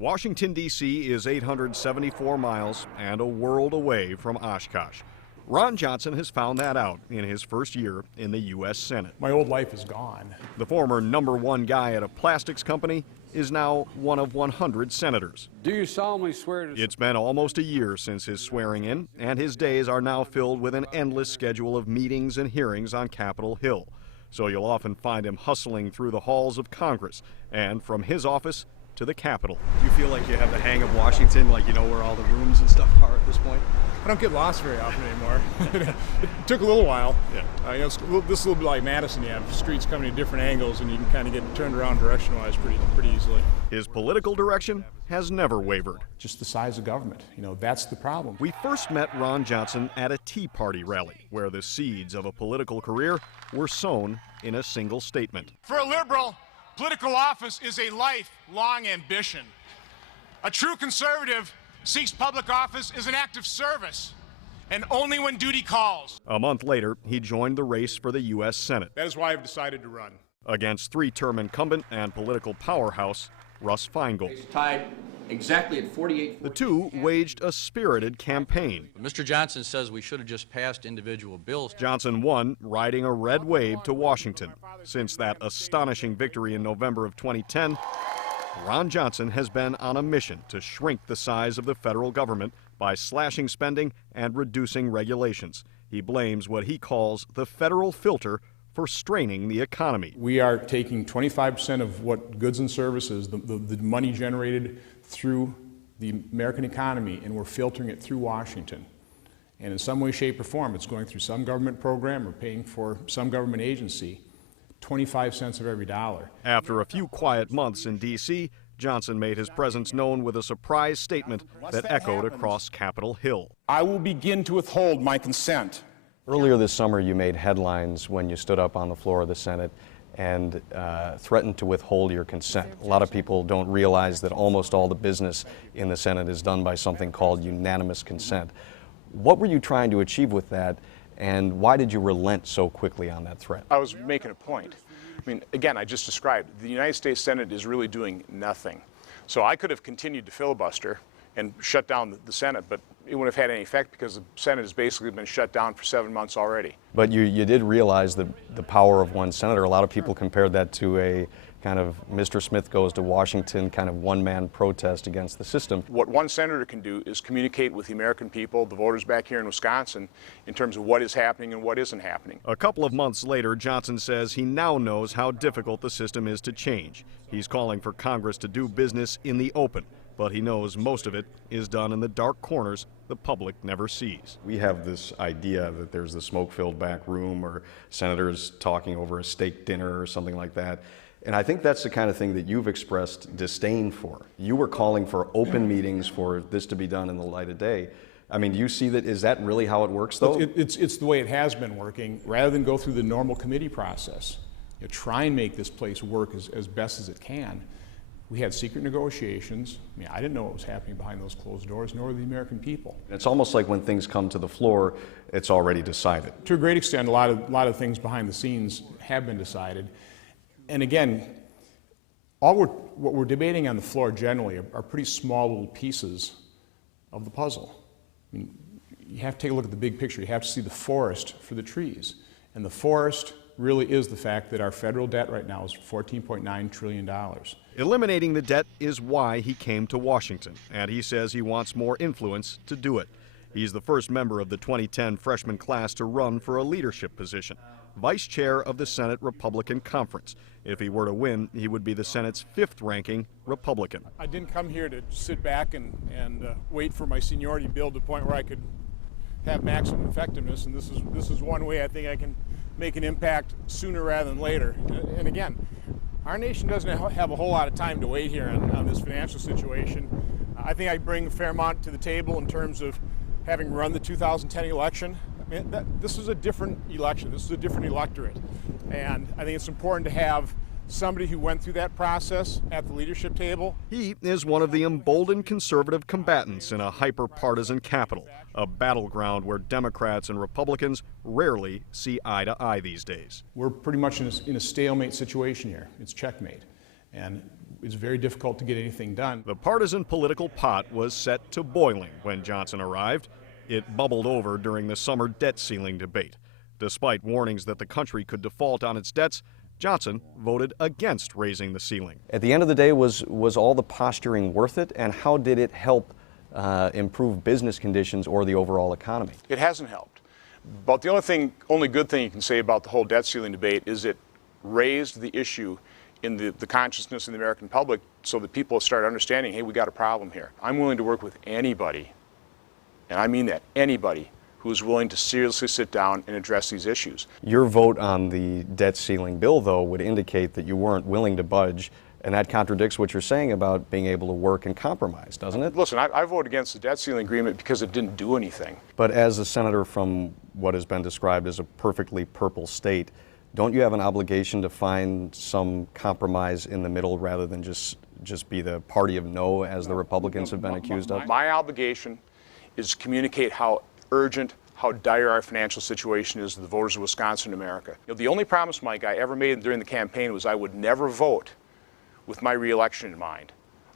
Washington, D.C. is 874 miles and a world away from Oshkosh. Ron Johnson has found that out in his first year in the U.S. Senate. My old life is gone. The former #1 guy at a plastics company is now one of 100 senators. Do you solemnly swear to... It's been almost a year since his swearing in, and his days are now filled with an endless schedule of meetings and hearings on Capitol Hill. So you'll often find him hustling through the halls of Congress and from his office to the Capitol. Do you feel like you have the hang of Washington, like you know where all the rooms and stuff are at this point? I don't get lost very often anymore. It took a little while. Yeah. This is a little bit like Madison. You have streets coming at different angles, and you can kind of get turned around direction-wise pretty easily. His political direction has never wavered. Just the size of government. That's the problem. We first met Ron Johnson at a Tea Party rally, where the seeds of a political career were sown in a single statement. For a liberal, political office is a lifelong ambition. A true conservative seeks public office as an act of service, and only when duty calls. A month later, he joined the race for the U.S. Senate. That is why I've decided to run. Against three-term incumbent and political powerhouse, Russ Feingold. It's tied exactly at 48. The two waged a spirited campaign. Mr. Johnson says we should have just passed individual bills. Johnson won, riding a red wave to Washington. Since that astonishing victory in November of 2010, Ron Johnson has been on a mission to shrink the size of the federal government by slashing spending and reducing regulations. He blames what he calls the federal filter for straining the economy. We are taking 25% of what goods and services, the money generated through the American economy, and we're filtering it through Washington. And in some way, shape, or form, it's going through some government program or paying for some government agency. 25 cents of every dollar. After a few quiet months in D.C., Johnson made his presence known with a surprise statement that echoed across Capitol Hill. I will begin to withhold my consent. Earlier this summer, you made headlines when you stood up on the floor of the Senate and threatened to withhold your consent. A lot of people don't realize that almost all the business in the Senate is done by something called unanimous consent. What were you trying to achieve with that? And why did you relent so quickly on that threat? I was making a point. Again, I just described, the United States Senate is really doing nothing. So I could have continued to filibuster and shut down the Senate, but it wouldn't have had any effect because the Senate has basically been shut down for 7 months already. But you did realize the power of one senator. A lot of people compared that to a kind of Mr. Smith goes to Washington kind of one-man protest against the system. What one senator can do is communicate with the American people, the voters back here in Wisconsin, in terms of what is happening and what isn't happening. A couple of months later, Johnson says he now knows how difficult the system is to change. He's calling for Congress to do business in the open, but he knows most of it is done in the dark corners the public never sees. We have this idea that there's the smoke-filled back room or senators talking over a steak dinner or something like that. And I think that's the kind of thing that you've expressed disdain for. You were calling for open meetings, for this to be done in the light of day. Do you see that? Is that really how it works, though? It's the way it has been working. Rather than go through the normal committee process, try and make this place work as best as it can. We had secret negotiations. I didn't know what was happening behind those closed doors, nor the American people. It's almost like when things come to the floor, it's already decided. To a great extent, a lot of things behind the scenes have been decided. And again, what we're debating on the floor generally are pretty small little pieces of the puzzle. You have to take a look at the big picture. You have to see the forest for the trees. And the forest really is the fact that our federal debt right now is $14.9 trillion. Eliminating the debt is why he came to Washington, and he says he wants more influence to do it. He's the first member of the 2010 freshman class to run for a leadership position, vice chair of the Senate Republican Conference. If he were to win, he would be the Senate's 5th-ranking Republican. I didn't come here to sit back and wait for my seniority to build to the point where I could have maximum effectiveness, and this is one way I think I can make an impact sooner rather than later. And again, our nation doesn't have a whole lot of time to wait here on this financial situation. I think I bring a fair amount to the table in terms of having run the 2010 election. This is a different election. This is a different electorate. And I think it's important to have somebody who went through that process at the leadership table. He is one of the emboldened conservative combatants in a hyper-partisan Capitol, a battleground where Democrats and Republicans rarely see eye to eye these days. We're pretty much in a stalemate situation here. It's checkmate. And it's very difficult to get anything done. The partisan political pot was set to boiling when Johnson arrived. It bubbled over during the summer debt ceiling debate. Despite warnings that the country could default on its debts, Johnson voted against raising the ceiling. At the end of the day, was all the posturing worth it, and how did it help improve business conditions or the overall economy? It hasn't helped. But the only good thing you can say about the whole debt ceiling debate is it raised the issue in the consciousness of the American public so that people start understanding, hey, we got a problem here. I'm willing to work with anybody, and I mean that, anybody, who is willing to seriously sit down and address these issues. Your vote on the debt ceiling bill, though, would indicate that you weren't willing to budge, and that contradicts what you're saying about being able to work and compromise, doesn't it? Listen, I voted against the debt ceiling agreement because it didn't do anything. But as a senator from what has been described as a perfectly purple state, don't you have an obligation to find some compromise in the middle rather than just be the party of no, as the Republicans have been accused of? My obligation is to communicate how urgent, how dire our financial situation is to the voters of Wisconsin and America. You know, the only promise, Mike, I ever made during the campaign was I would never vote with my reelection in mind.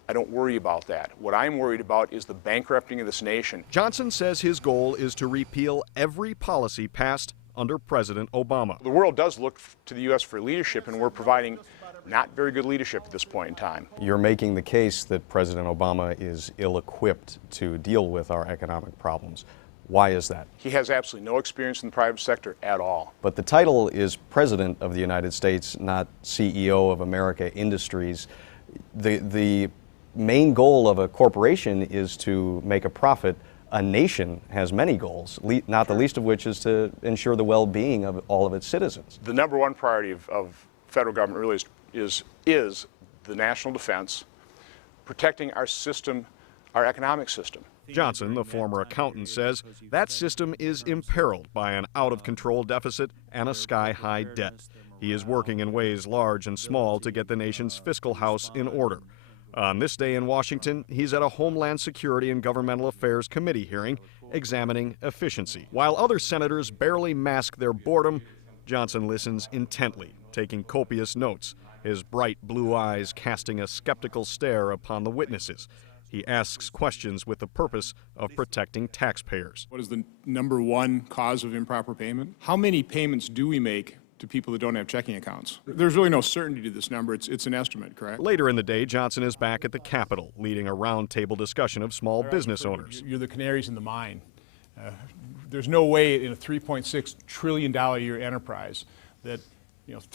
I don't worry about that. What I'm worried about is the bankrupting of this nation. Johnson says his goal is to repeal every policy passed under President Obama. The world does look to the U.S. for leadership, and we're providing not very good leadership at this point in time. You're making the case that President Obama is ill-equipped to deal with our economic problems. Why is that? He has absolutely no experience in the private sector at all. But the title is President of the United States, not CEO of America Industries. The main goal of a corporation is to make a profit. A nation has many goals, not the least of which is to ensure the well-being of all of its citizens. The number one priority of federal government really is the national defense, protecting our system, our economic system. Johnson, the former accountant, says that system is imperiled by an out-of-control deficit and a sky-high debt. He is working in ways large and small to get the nation's fiscal house in order. On this day in Washington, he's at a Homeland Security and Governmental Affairs Committee hearing examining efficiency. While other senators barely mask their boredom, Johnson listens intently, taking copious notes, his bright blue eyes casting a skeptical stare upon the witnesses. He asks questions with the purpose of protecting taxpayers. What is the number one cause of improper payment? How many payments do we make to people that don't have checking accounts? There's really no certainty to this number. It's an estimate, correct? Later in the day, Johnson is back at the Capitol, leading a roundtable discussion of small business owners. You're the canaries in the mine. There's no way in a $3.6 trillion a year enterprise that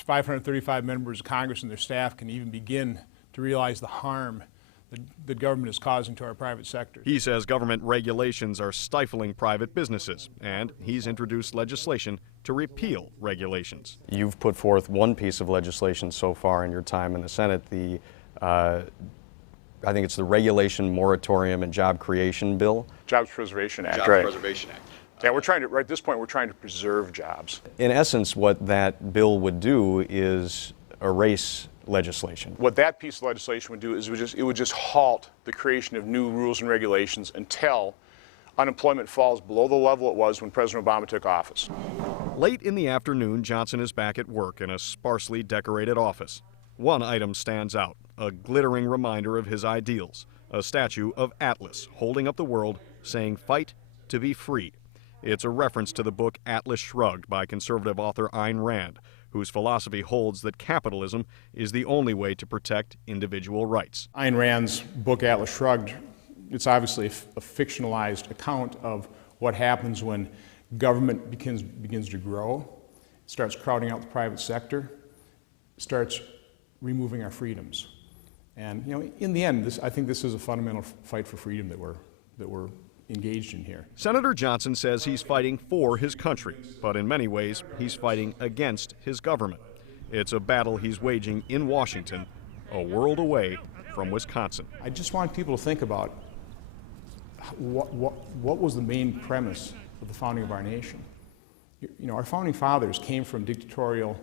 535 members of Congress and their staff can even begin to realize the harm that government is causing to our private sector. He says government regulations are stifling private businesses, and he's introduced legislation to repeal regulations. You've put forth one piece of legislation so far in your time in the Senate, I think it's the Regulation Moratorium and Job Creation Bill. Jobs Preservation Act, Jobs right. Preservation Act. Yeah, right at this point, we're trying to preserve jobs. In essence, what that bill would do is erase legislation. What that piece of legislation would do is it would just halt the creation of new rules and regulations until unemployment falls below the level it was when President Obama took office. Late in the afternoon, Johnson is back at work in a sparsely decorated office. One item stands out, a glittering reminder of his ideals, a statue of Atlas holding up the world, saying, "Fight to be free." It's a reference to the book Atlas Shrugged by conservative author Ayn Rand, whose philosophy holds that capitalism is the only way to protect individual rights. Ayn Rand's book Atlas Shrugged, it's obviously a fictionalized account of what happens when government begins to grow, starts crowding out the private sector, starts removing our freedoms. And in the end, I think this is a fundamental fight for freedom that we're engaged in here. Senator Johnson says he's fighting for his country, but in many ways, he's fighting against his government. It's a battle he's waging in Washington, a world away from Wisconsin. I just want people to think about what was the main premise of the founding of our nation. Our founding fathers came from dictatorial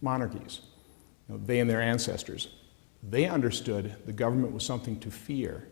monarchies. They and their ancestors. They understood the government was something to fear